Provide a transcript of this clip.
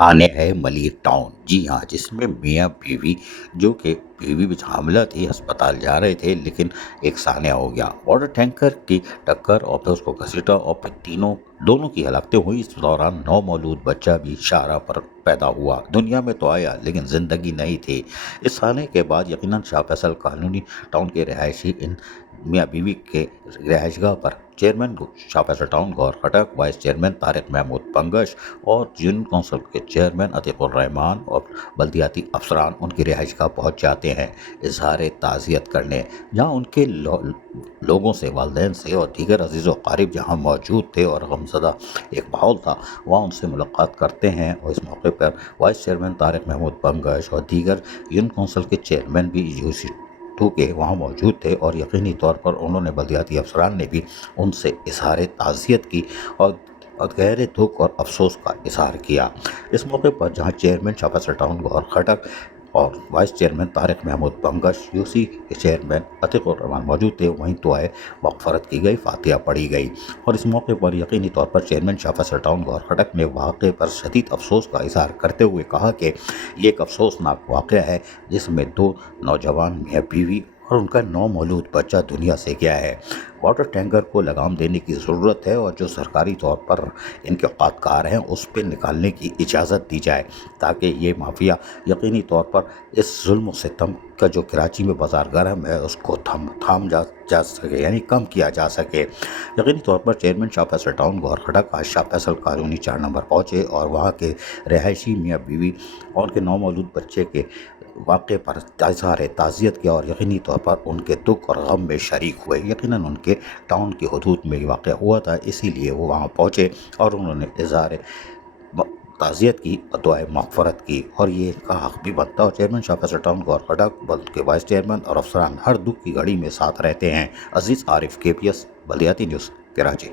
आने है मलिर टाउन। जी हाँ, जिसमें मियाँ बीवी जो कि बीवी भी हामिला थी, अस्पताल जा रहे थे लेकिन एक सान्या हो गया। वाटर टैंकर की टक्कर और फिर उसको घसीटा और फिर दोनों की हलाकतें हुई। इस दौरान नवमौलूद बच्चा भी शाहराह पर पैदा हुआ। दुनिया में तो आया लेकिन ज़िंदगी नहीं थी। इस सान्ये के बाद यकीनन शाह फैसल कॉलोनी टाउन के रहायशी इन मियाँ बीवी के रिहाइशगाह पर चेयरमैन शाह फैसल टाउन गौर खटक, वाइस चेयरमैन तारिक महमूद पंगश और यूनियन काउंसिल के चेयरमैन अतीकुर रहमान और बल्दियाती अफसरान उनकी रिहाइशगाह पहुँच जाते हैं इजहार ताज़ियत करने। जहाँ उनके लोगों से, वालदैन से और दीगर अजीज़ व क़ारिब जहाँ मौजूद थे और गमज़दा एक माहौल था, वहाँ उनसे मुलाकात करते हैं। और इस मौके पर वाइस चेयरमैन तारिक महमूद पंगश और दीगर यूनियन काउंसिल के चेयरमैन भी यूसी 2 के वहाँ मौजूद थे और यकीनी तौर पर उन्होंने बल्दियाती अफसरान ने भी उनसे इजहार ताज़ियत की और गहरे दुख और अफसोस का इजहार किया। इस मौके पर जहाँ चेयरमैन शाह फैसल टाउन गौर खटक और vice chairman Tariq Mehmood Bangash, UC के चेयरमैन अतीकुर रहमान मौजूद थे, वहीं दुआए मग़फ़रत की गई, फातिहा पढ़ी गई। और इस मौके पर यकीनी तौर पर चेयरमैन शाह फैसल टाउन गौर खटक ने वाक़े पर शदीद अफसोस का इजहार करते हुए कहा कि ये एक अफसोसनाक वाक़या है जिसमें 2 नौजवान मियाँ बीवी और उनका नवमौलूद बच्चा दुनिया से गया है। वाटर टैंकर को लगाम देने की ज़रूरत है और जो सरकारी तौर पर इनके औकातकार हैं उस पे निकालने की इजाज़त दी जाए ताकि ये माफिया यकीनी तौर पर इस जुल्म व सितम का जो कराची में बाजार गर्म है उसको थाम जा सके, यानी कम किया जा सके। यकीनी तौर पर चेयरमैन शाह फैसल टाउन गौर खटक आज शाह फैसल कॉलोनी 4 नंबर पहुँचे और वहाँ के रहायशी मियाँ बीवी और उनके नवमौलूद बच्चे के वाक़े पर इज़हार ताज़ियत किया और यकीनी तौर पर उनके दुख और गम में शरीक हुए। यकीनन उनके टाउन की हदूद में ये वाक़या हुआ था, इसीलिए वो वहाँ पहुँचे और उन्होंने इज़हार ताज़ियत की और दुआए मग़फ़रत की और ये इनका हक़ भी बनता है। और चेयरमैन शाह फैसल टाउन गौर खटक, बल्कि के वाइस चेयरमैन और अफसरान हर दुख की घड़ी में साथ रहते हैं। अज़ीज़ आरिफ, KPS बल्दियाती न्यूज़, कराची।